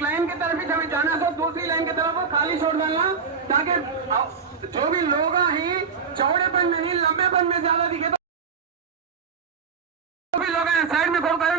एक लाइन की तरफ ही जब जाना तो दूसरी लाइन की तरफ खाली छोड़ देना, ताकि जो भी लोग हैं चौड़ेपन में नहीं लंबेपन में ज्यादा दिखे तो भी लोग साइड में खोल करें।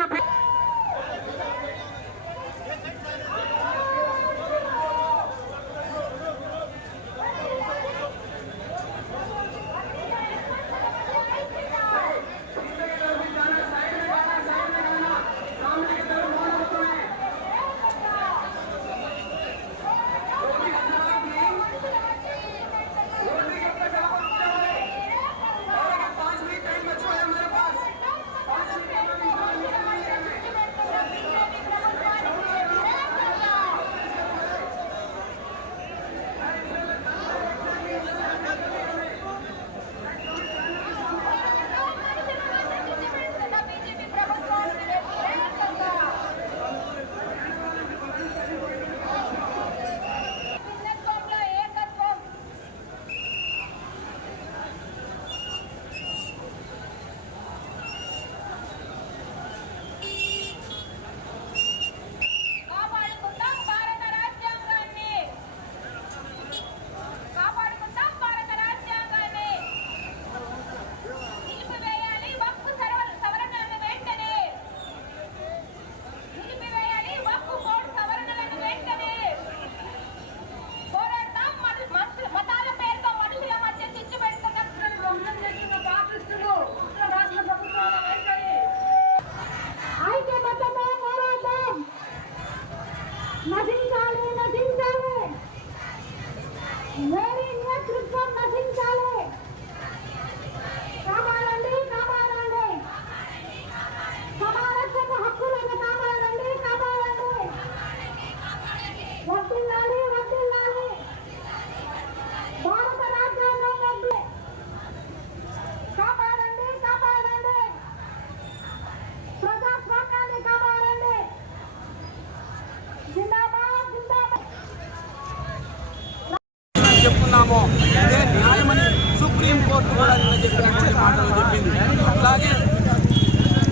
చెప్తున్నామో ఇదే న్యాయమని సుప్రీంకోర్టు కూడా నిన్న చెప్పినటువంటి మాటలు చెప్పింది. అలాగే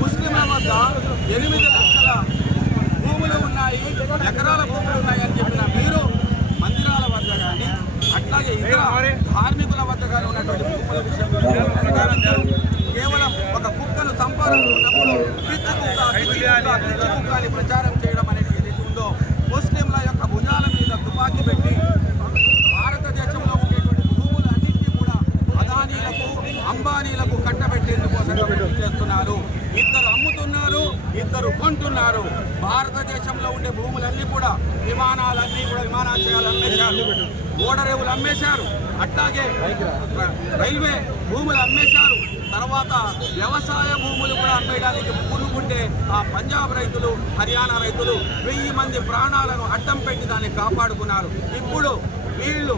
ముస్లింల వద్ద 8 లక్షల భూములు ఉన్నాయి, ఎకరాల భూములు ఉన్నాయని చెప్పిన మీరు మందిరాల వద్ద కానీ అట్లాగే ఇతర కార్మికుల వద్ద కానీ ఉన్నటువంటి భూముల విషయంలో కేవలం ఒక కుక్కను చంపాలనుకున్నప్పుడు పిచ్చి కుక్క అని ప్రచారం చేయడం అనేది ఏదైతే ఉందో ముస్లింల యొక్క భుజాల మీద తుపాకీ పెట్టి భారతదేశంలో ఉండేటువంటి భూములన్నింటినీ కూడా అదానీలకు అంబానీలకు కట్టబెట్టేందుకోసం చేస్తున్నారు. ఇద్దరు అమ్ముతున్నారు, ఇద్దరు కొంటున్నారు. భారతదేశంలో ఉండే భూములన్నీ కూడా విమానాశ్రయాలు అమ్మేశారు, ఓడరేవులు అమ్మేశారు, అట్లాగే రైల్వే భూములు అమ్మేశారు. తర్వాత వ్యవసాయ భూములు కూడా అమ్మేయడానికి పూనుకుంటే ఆ పంజాబ్ రైతులు, హర్యానా రైతులు 1000 మంది ప్రాణాలను అడ్డం పెట్టి దాన్ని కాపాడుకున్నారు. ఇప్పుడు వీళ్ళు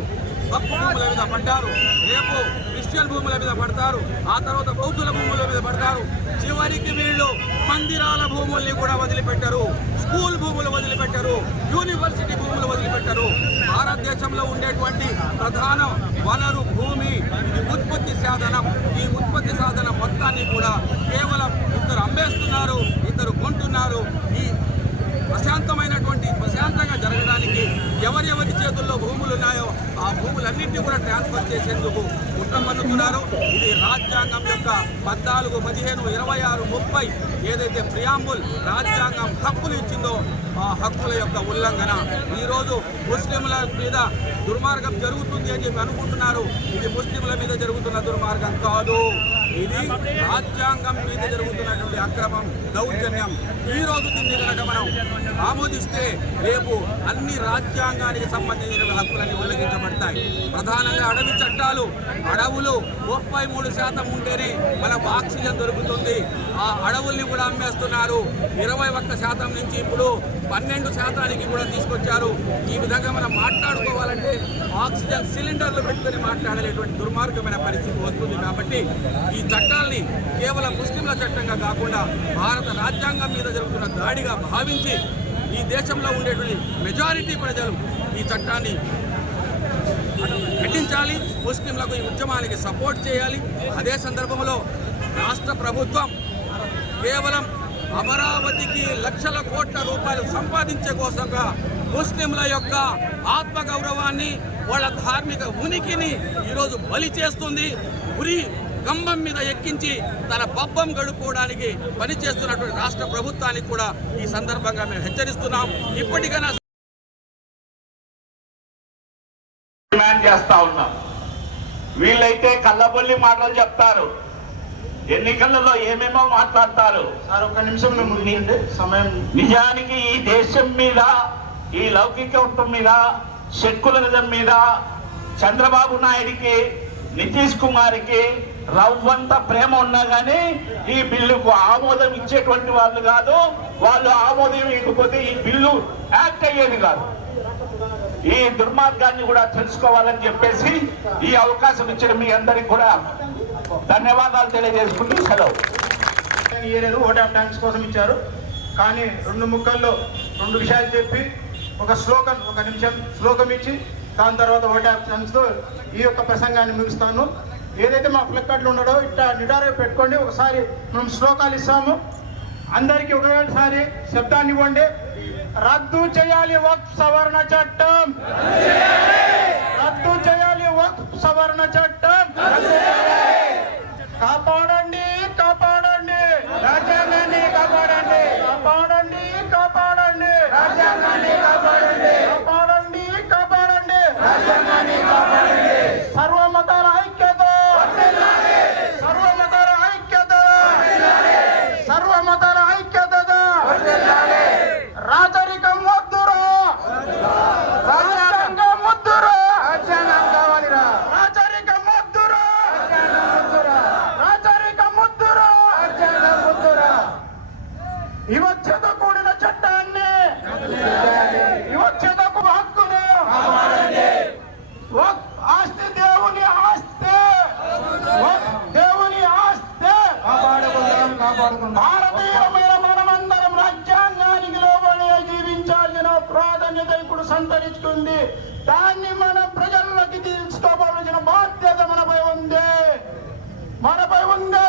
వక్ఫ్ భూముల మీద పడ్డారు, రేపు క్రిస్టియన్ భూముల మీద పడతారు, ఆ తర్వాత బౌద్ధుల భూముల మీద పడతారు. చివరికి వీళ్ళు మందిరాల భూముల్ని కూడా వదిలిపెట్టారు, స్కూల్ భూములు వదిలిపెట్టారు, యూనివర్సిటీ భూములు వదిలిపెట్టారు. భారతదేశంలో ఉండేటువంటి ప్రధాన వనరు భూమి, ఈ ఉత్పత్తి సాధనం మొత్తాన్ని కూడా కేవలం ఇద్దరు అమ్మేస్తున్నారు, ఇద్దరు కొంటున్నారు. ఈ ప్రశాంతంగా జరగడానికి ఎవరెవరి చేతుల్లో భూములు ఉన్నాయో ఆ భూములన్నింటినీ కూడా ట్రాన్స్ఫర్ చేసేందుకు కుట్ర పన్నుతున్నారు. ఇది రాజ్యాంగం యొక్క 14, 15, 26, 30 ఏదైతే ప్రియాంబుల్ రాజ్యాంగం హక్కులు ఇచ్చిందో ఆ హక్కుల యొక్క ఉల్లంఘన. ఈరోజు ముస్లింల మీద దుర్మార్గం జరుగుతుంది అని చెప్పి అనుకుంటున్నారు. ఇది ముస్లింల మీద జరుగుతున్న దుర్మార్గం కాదు, ఇది రాజ్యాంగం మీద జరుగుతున్నటువంటి అక్రమం, దౌర్జన్యం. ఈరోజు దీన్ని కనుక మనం ఆమోదిస్తే రేపు అన్ని రాజ్యాంగానికి సంబంధించిన హక్కులన్నీ ఉల్లంఘించబడతాయి. ప్రధానంగా అడవి చట్టాలు, అడవులు 33% ఉంటేనే మనకు ఆక్సిజన్ దొరుకుతుంది. ఆ అడవుల్ని కూడా అమ్మేస్తున్నారు. 21% నుంచి ఇప్పుడు 12% కూడా తీసుకొచ్చారు. ఈ విధంగా మనం మాట్లాడుకోవాలంటే ఆక్సిజన్ సిలిండర్లు పెట్టుకుని మాట్లాడలేటువంటి దుర్మార్గమైన పరిస్థితి వస్తుంది. కాబట్టి ఈ చట్టాల్ని కేవలం ముస్లింల చట్టంగా కాకుండా భారత రాజ్యాంగం మీద జరుగుతున్న దాడిగా భావించి ఈ దేశంలో ఉండేటువంటి మెజారిటీ ప్రజలు ఈ చట్టాన్ని ఖండించాలి, ముస్లింలకు ఈ ఉద్యమానికి సపోర్ట్ చేయాలి. అదే సందర్భంలో రాష్ట్ర ప్రభుత్వం కేవలం అమరావతికి లక్షల కోట్ల రూపాయలు సంపాదించే కోసంగా ముస్లింల యొక్క ఆత్మగౌరవాన్ని, వాళ్ళ ధార్మిక ఉనికిని ఈరోజు బలి చేస్తుంది. ఉరి కంబం మీద ఎక్కించి తన పబ్బం గడుపుకోవడానికి పనిచేస్తున్నటువంటి రాష్ట్ర ప్రభుత్వానికి కూడా ఈ సందర్భంగా మేము హెచ్చరిస్తున్నాం. ఇప్పటికైనా డిమాండ్ చేస్తా ఉన్నాం. వీళ్ళైతే కళ్ళబొల్లి మాటలు చెప్తారు, ఎన్నికలలో ఏమేమో మాట్లాడతారు. సార్ ఒక్క నిమిషం ముగియండి సమయం. నిజానికి ఈ దేశం మీద, ఈ లౌకికత్వం మీద, సెక్యులరిజం మీద చంద్రబాబు నాయుడికి, నితీష్ కుమార్కి రవ్వంత ప్రేమ ఉన్నా కానీ ఈ బిల్లుకు ఆమోదం ఇచ్చేటువంటి వాళ్ళు కాదు. వాళ్ళు ఆమోదం ఇవ్వకపోతే ఈ బిల్లు యాక్ట్ అయ్యేది కాదు. ఈ దుర్మార్గాన్ని కూడా తెలుసుకోవాలని చెప్పేసి ఈ అవకాశం ఇచ్చిన మీ అందరికి కూడా ధన్యవాదాలు తెలియజేసుకుంటూ సెలవు. ఏరేదో ఓట్ ఆఫ్ థ్యాంక్స్ కోసం ఇచ్చారు, కానీ 2 ముక్కల్లో 2 విషయాలు చెప్పి ఒక నిమిషం శ్లోకం ఇచ్చి దాని తర్వాత ఓట్ ఆఫ్ థ్యాంక్స్తో ఈ యొక్క ప్రసంగాన్ని ముగిస్తాను. ఏదైతే మా ఫ్లిప్కార్ట్లో ఉన్నాడో ఇట్లా నిటారుగా పెట్టుకోండి. ఒకసారి మేము శ్లోకాలు ఇస్తాము, అందరికీ ఒకసారి శబ్దాన్ని ఇవ్వండి. రద్దు చేయాలి వక్ఫ్ సవరణ చట్టం, రద్దు చేయాలి వక్ఫ్ సవరణ చట్టం, కాపాడండి కాపాడండి రాజ్యాంగాన్ని, కాపాడండి కాపాడండి కాపాడండి రాజ్యాంగాన్ని, కాపాడండి కాపాడండి కాపాడండి రాజ్యాంగాన్ని, కాపాడండి. సర్వమతాల ఐక్యత, సర్వమతాల ఐక్యత, సర్వమతాల ఐక్యత. రాజరికం వద్దురా, రాజ్యాంగం వద్దురా, రాజ్యాంగం కావాలిరా. రాజరికం వద్దురా, రాజరికం వద్దురా, రాజ్యాంగం వద్దురా. వివక్షతో కూడిన చట్టాన్ని, వివక్షతకు హక్కును, ఆస్తి దేవుని ఆస్తి, దేవుని ఆస్తి భారతీయులమైన మనమందరం రాజ్యాంగానికి లోబడి జీవించాల్సిన ప్రాధాన్యత ఇప్పుడు సంతరించుకుంది. దాన్ని మనం ప్రజల్లోకి తీసుకోవాల్సిన బాధ్యత మనపై ఉంది, మనపై ఉందే